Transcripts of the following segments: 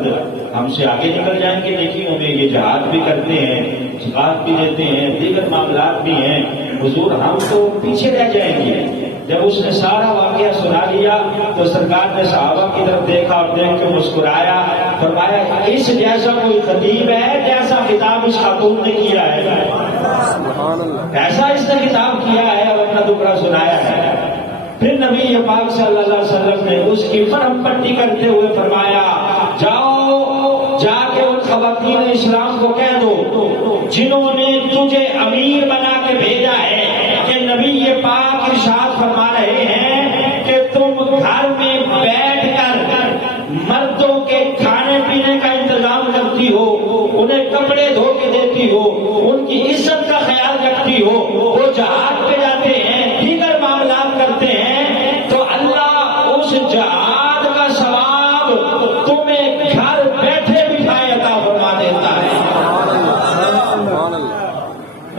مرد ہم سے آگے نکل جائیں گے نیکیوں میں، یہ جہاد بھی کرتے ہیں، زکات بھی دیتے ہیں، دیگر معاملات بھی ہیں، حضور ہم تو پیچھے رہ جائیں گے۔ جب اس نے سارا واقعہ سنا لیا تو سرکار نے صحابہ کی طرف دیکھا اور دیکھ کے مسکرایا، فرمایا اس جیسا کوئی خطیب ہے جیسا خطاب اس خاتون نے کیا ہے، ایسا اس نے خطاب کیا ہے اور اپنا دکھڑا سنایا ہے۔ پھر نبی پاک صلی اللہ علیہ وسلم نے اس کی مرہم پٹی کرتے ہوئے فرمایا جاؤ جا کے ان خواتین اسلام کو کہہ دو جنہوں نے تجھے امیر بنا کے بھیجا ہے کہ نبی پاک ارشاد فرما رہے ہیں کہ تم گھر میں بیٹھ کر مردوں کے کھانے پینے کا انتظام کرتی ہو، انہیں کپڑے دھو کے دیتی ہو، ان کی عزت کا خیال رکھتی ہو، وہ جہاد پہ جاتے ہیں، دیگر معاملات کرتے ہیں، تو اللہ اس جہاد کا ثواب تمہیں گھر بیٹھے بٹھائے عطا فرما دیتا ہے۔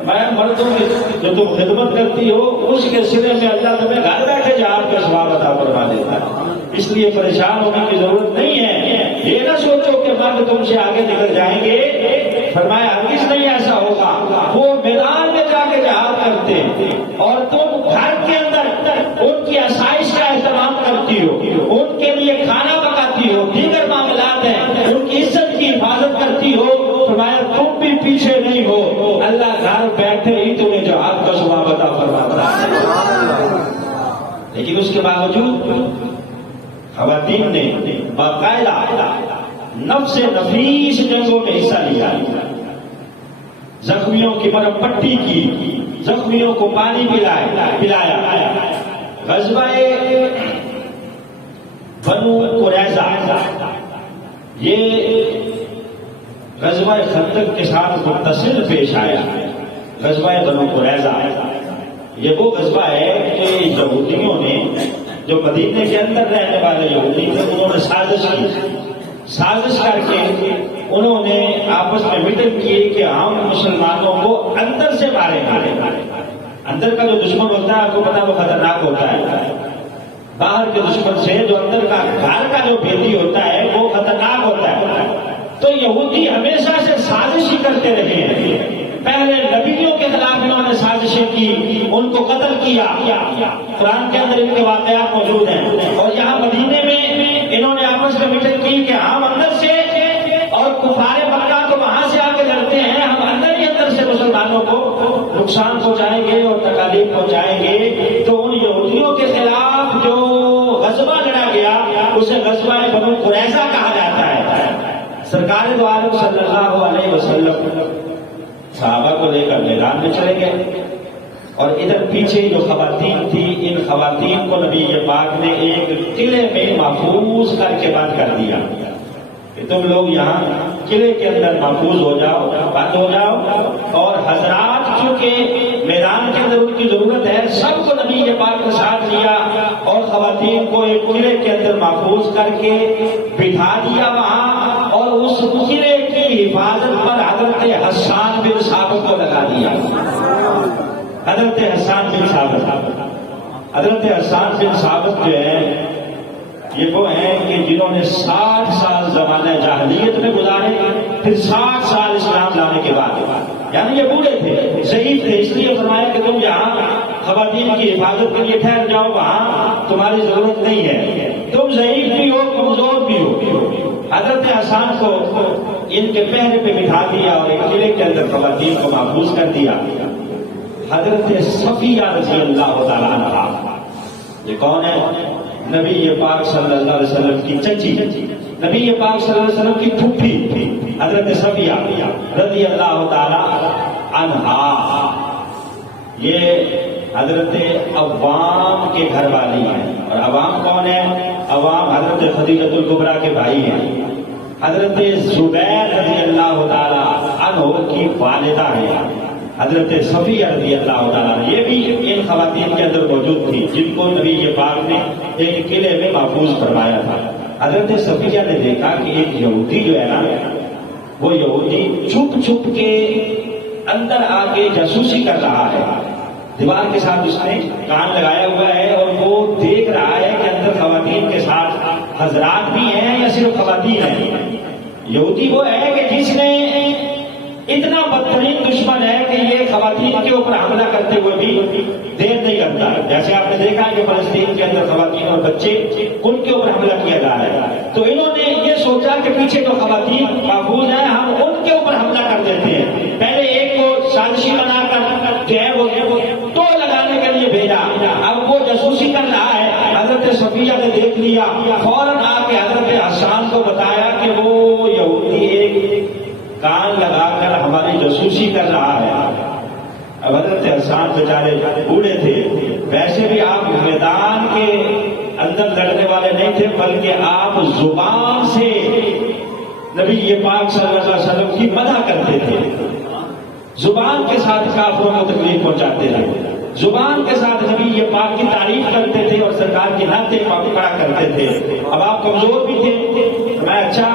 میں مردوں کی جو تم خدمت کرتی ہو اس کے سلے میں اللہ تمہیں گھر بیٹھے جہاد کا ثواب عطا فرما دیتا ہے، اس لیے پریشان ہونے کی ضرورت نہیں ہے۔ یہ نہ سوچو کہ مرد تم سے آگے نکل جائیں گے، فرمایا ہرگز نہیں ایسا ہوگا، وہ میدان میں جا کے جہاد کرتے اور تم گھر کے اندر ان کی آسائش کا اہتمام کرتی ہو، ان کے لیے کھانا پکاتی ہو، دیگر معاملات ہیں، ان کی عزت کی حفاظت کرتی ہو، فرمایا تم بھی پیچھے نہیں ہو، اللہ گھر بیٹھے ہی تمہیں جہاد کا ثواب عطا فرماتا ہے۔ لیکن اس کے باوجود خواتین نے باقاعدہ نفس نفیس جنگوں میں حصہ لیا، زخمیوں کی مرہم پٹی کی، زخمیوں کو پانی پلایا۔ غزوہ بنو قریظہ یہ غزوہ خندق کے ساتھ متصل پیش آیا۔ غزوہ بنو قریظہ یہ وہ غزوہ ہے کہ یہودیوں نے، جو مدینے کے اندر رہنے والے یہودی تھے، انہوں نے سازش کر کے انہوں نے آپس میں میٹنگ کی کہ ہم مسلمانوں کو اندر سے مارے۔ اندر کا جو دشمن ہوتا ہے آپ کو پتا وہ خطرناک ہوتا ہے، باہر کے دشمن سے جو اندر کا گھر کا جو بھیدی ہوتا ہے وہ خطرناک ہوتا ہے۔ تو یہودی ہمیشہ سے سازش ہی کرتے رہے ہیں، پہلے نبیوں کے خلاف انہوں نے سازشیں کی، ان کو قتل کیا، قرآن کے اندر ان کے واقعات موجود ہیں، اور یہاں مدینے میں انہوں نے آپس میں میٹنگ کی کہ ہم اندر سے اور کفار مکہ کو وہاں سے آ کے لڑتے ہیں، ہم اندر ہی اندر سے مسلمانوں کو نقصان پہنچائیں گے اور تکالیف پہنچائیں گے۔ تو ان یہودیوں کے خلاف جو غزوہ لڑا گیا اسے غزوہ بنو قریظہ کہا جاتا ہے۔ سرکار دو عالم صلی اللہ علیہ وسلم صحابہ کو لے کر میدان میں چلے گئے، اور ادھر پیچھے جو خواتین تھی، ان خواتین کو نبی پاک نے ایک قلعے میں محفوظ کر کے بند کر دیا کہ تم لوگ یہاں قلعے کے اندر محفوظ ہو جاؤ، بند ہو جاؤ، اور حضرات کیونکہ میدان کے اندر ان کی ضرورت ہے، سب کو نبی پاک نے ساتھ لیا اور خواتین کو ایک قلعے کے اندر محفوظ کر کے بٹھا دیا وہاں، اور اس قلعے کی حفاظت پر حضرت حسان بن ثابت کو لگا دیا۔ حضرت حسان بن ثابت جو ہے یہ وہ ہیں کہ جنہوں نے 60 سال زمانہ جاہلیت میں گزارے، پھر 60 سال اسلام لانے کے بعد، یعنی یہ بوڑھے تھے، ضعیف تھے، اس لیے فرمایا کہ تم یہاں خواتین کی حفاظت کے لیے ٹھہر جاؤ، وہاں تمہاری ضرورت نہیں ہے، تم ضعیف بھی ہو، کمزور بھی ہو۔ حضرت حسان کو ان کے پہرے پہ بٹھا دیا اور ایک قلعے کے اندر خواتین کو محفوظ کر دیا۔ حضرت صفیہ رضی اللہ تعالیٰ عنہا یہ کون ہے؟ نبی پاک صلی اللہ علیہ وسلم کی چچی، نبی پاک صلی اللہ علیہ وسلم کی پھوپھی حضرت صفیہ رضی اللہ تعالیٰ عنہا، یہ حضرت عوام کے گھر والی ہیں۔ اور عوام کون ہے؟ عوام حضرت خدیجہ الکبریٰ کے بھائی ہیں، حضرت زبیر رضی اللہ تعالیٰ عنہ کی والدہ ہیں، حضرت صفیہ رضی اللہ تعالیٰ، یہ بھی ان خواتین کے اندر موجود تھی جن کو نبی پاک نے ایک قلعے میں محفوظ فرمایا تھا۔ حضرت صفیہ نے دیکھا کہ ایک یہودی جو ہے نا، وہ یہودی چھپ چھپ کے اندر آ کے جاسوسی کر رہا ہے، دیوار کے ساتھ اس نے کان لگایا ہوا ہے اور وہ دیکھ رہا ہے کہ اندر خواتین کے ساتھ حضرات بھی ہیں یا صرف خواتین ہیں۔ یہودی وہ ہے کہ جس نے اتنا بدترین دشمن ہے کہ یہ خواتین کے اوپر حملہ کرتے ہوئے بھی دیر نہیں کرتا. جیسے آپ نے دیکھا کہ فلسطین کے اندر خواتین اور بچے ان کے اوپر حملہ کیا جا رہا ہے، تو انہوں نے یہ سوچا کہ پیچھے تو خواتین محفوظ ہیں، ہم ان کے اوپر حملہ کر دیتے ہیں. پہلے ایک کو سازشی بنا کر جو ہے وہ تو لگانے کے لیے بھیجا. اب وہ جاسوسی کر رہا ہے. حضرت صفیہ نے دیکھ لیا، فوراً آ کے حضرت حسان کو بتایا کہ وہ یہودی ایک کان لگا کر ہماری جاسوسی کر رہا ہے. اب حضرت حسان بیچارے بوڑھے تھے، ویسے بھی آپ میدان کے اندر لڑنے والے نہیں تھے، بلکہ آپ زبان سے نبی پاک صلی اللہ علیہ وسلم کی مدح کرتے تھے، زبان کے ساتھ کافروں کو تکلیف پہنچاتے تھے، زبان کے ساتھ نبی پاک کی تعریف کرتے تھے اور سرکار کی نعتیں پڑھا کرتے تھے. اب آپ کمزور بھی تھے. میں اچھا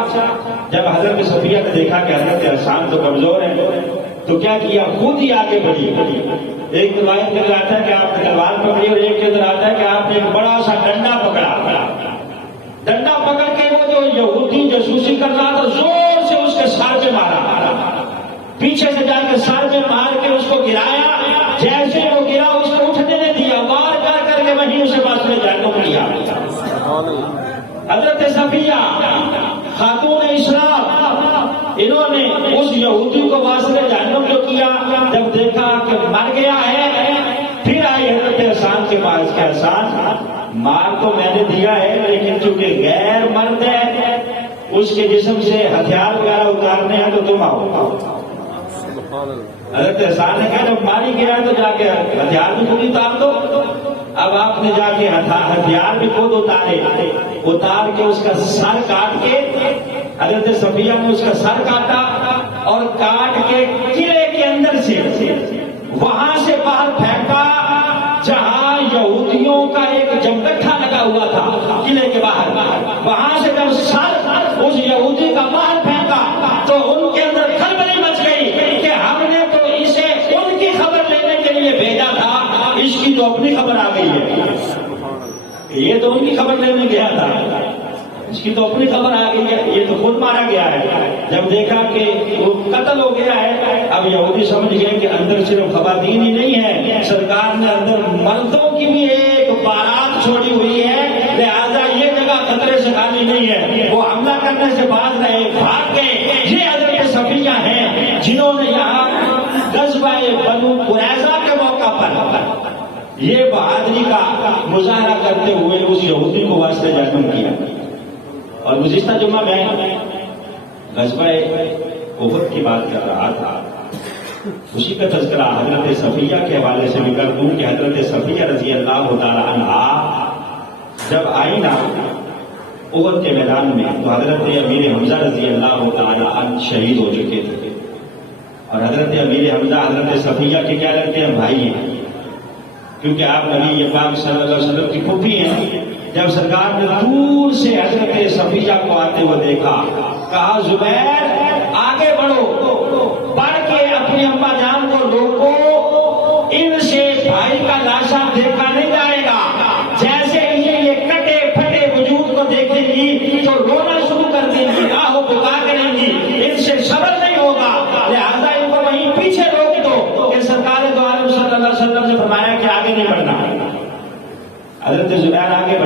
جب حضرت صفیہ نے دیکھا کہ حضرت حسان تو کمزور ہے تو کیا کیا، خود ہی آگے بڑھی. ایک روایت میں آتا ہے کہ آپ نے تلوار پکڑی اور ایک کے اندر آتا ہے کہ آپ نے ایک بڑا سا ڈنڈا پکڑا. ڈنڈا پکڑ کے وہ جو یہودی جاسوسی کر رہا تھا زور سے اس کے سر پہ مارا، پیچھے سے جا کے سر پہ مار کے اس کو گرایا. جیسے وہ گرا اس کو اٹھنے نہیں دیا، وار کر کے وہیں اسے باس میں جہنم لیا. حضرت صفیہ خاتون اسلام، انہوں نے اس یہودی کو واسطے جہنم جو کیا، جب دیکھا کہ مر گیا ہے پھر آئی حضرت حسان کے پاس کہ حسان مار تو میں نے دیا ہے لیکن چونکہ غیر مرد ہے اس کے جسم سے ہتھیار وغیرہ اتارنے ہیں تو تم آؤ. حضرت حسان نے کہا جب ماری گیا تو جا کے ہتھیار بھی خود اتار دو. اب آپ نے جا کے ہتھیار بھی خود اتار کے اس کا سر کاٹ کے، حضرت صفیہ نے اس کا سر کاٹا اور کاٹ کے قلعے کے اندر سے وہاں سے باہر پھینکا جہاں یہودیوں کا ایک جمگٹھا لگا ہوا تھا قلعے کے باہر. وہاں سے جب سر اس یہودی کا باہر پھینکا تو ان کے اندر کھلبلی مچ گئی کہ ہم نے تو اسے ان کی خبر لینے کے لیے بھیجا تھا، اس کی تو اپنی خبر آ گئی ہے. یہ تو ان کی خبر لینے گیا تھا، اس کی تو اپنی خبر آ گئی ہے، یہ تو خود مارا گیا ہے. جب دیکھا کہ وہ قتل ہو گیا ہے، اب یہودی سمجھ گئے کہ اندر صرف خواتین ہی نہیں ہے، سرکار نے اندر مردوں کی بھی ایک بارات چھوڑی ہوئی ہے، لہذا یہ جگہ خطرے سے خالی نہیں ہے. وہ حملہ کرنے سے باز رہے، بھاگ گئے. یہ حضرت صفیہ ہیں جنہوں نے یہاں غزوہ بنو قریظہ کے موقع پر یہ بہادری کا مظاہرہ کرتے ہوئے اس یہودی کو واسطے جہنم کیا. اور گزشتہ جمعہ میں غزوہ احد کی بات کر رہا تھا، اسی کا تذکرہ حضرت صفیہ کے حوالے سے بھی کر دوں کہ حضرت صفیہ رضی اللہ تعالی عنہا جب آئی نا احد کے میدان میں تو حضرت امیر حمزہ رضی اللہ تعالی عنہ شہید ہو چکے تھے. اور حضرت امیر حمزہ حضرت صفیہ کے کیا لگتے ہیں؟ بھائی ہیں، کیونکہ آپ نبی پاک صلی اللہ علیہ وسلم کی پھوپھی ہیں. جب سرکار نے دور سے حضرت صفیہ کو آتے ہوئے دیکھا، کہا زبیر آگے بڑھو، بڑھ کے اپنی اماں جان کو روکو، ان سے بھائی کا لاشا دیکھا نہیں جائے گا. جیسے یہ کٹے پھٹے وجود کو دیکھیں گی تو رونا شروع کر دیں گی، آہو بکا کریں گی، ان سے صبر نہیں ہوگا، لہذا ان کو وہیں پیچھے روک دو. کہ سرکار دو عالم صلی اللہ علیہ وسلم نے فرمایا کہ آگے نہیں بڑھنا. حضرت زبیر آگے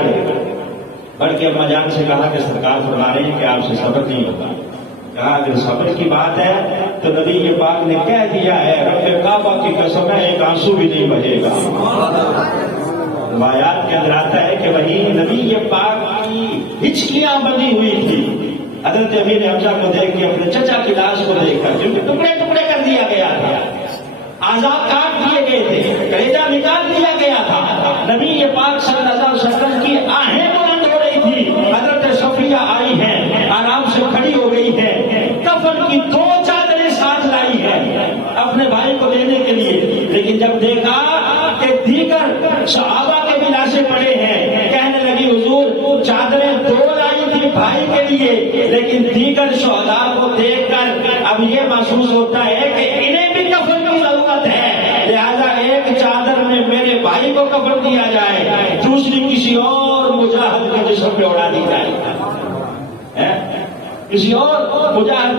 بڑھ کے اماں جان سے کہا کہ سرکار فرما رہے ہیں کہ آپ سے صبر نہیں ہوگا. کہا اگر صبر کی بات ہے تو نبی پاک نے کہہ دیا ہے، رب کعبہ کی قسم ہے ایک آنسو بھی نہیں بہے گا. روایات کے اندر آتا ہے کہ وہی نبی پاک کی ہچکیاں بندھی ہوئی تھی. حضرت امیر حمزہ کو دیکھ کے اپنے چچا کی لاش کو دیکھ کر جن کو ٹکڑے ٹکڑے کر دیا گیا تھا، آزاد کاٹ دیے گئے تھے، کلیجہ نکال دیا گیا تھا، نبی پاک صلی اللہ علیہ وسلم کی آہیں بلند ہو رہی تھی. حضرت صفیہ آئی ہیں، آرام سے کھڑی ہو گئی ہے، کفن کی 2 چادریں ساتھ لائی ہے اپنے بھائی کو دینے کے لیے. لیکن جب دیکھا کہ دیگر صحابہ کے بھی لاشیں پڑے ہیں، کہنے لگی حضور چادریں 2 لائی تھی بھائی کے لیے، لیکن دیگر شہداء کو دیکھ کر اب یہ محسوس ہوتا ہے کہ انہیں بھی کفن کی ضرورت ہے، لہذا ایک چادر میں میرے بھائی کو کفن دیا جائے، دوسری کسی اور مجاہد کے جسم پہ اڑا دی جائے. کسی اور مجاہد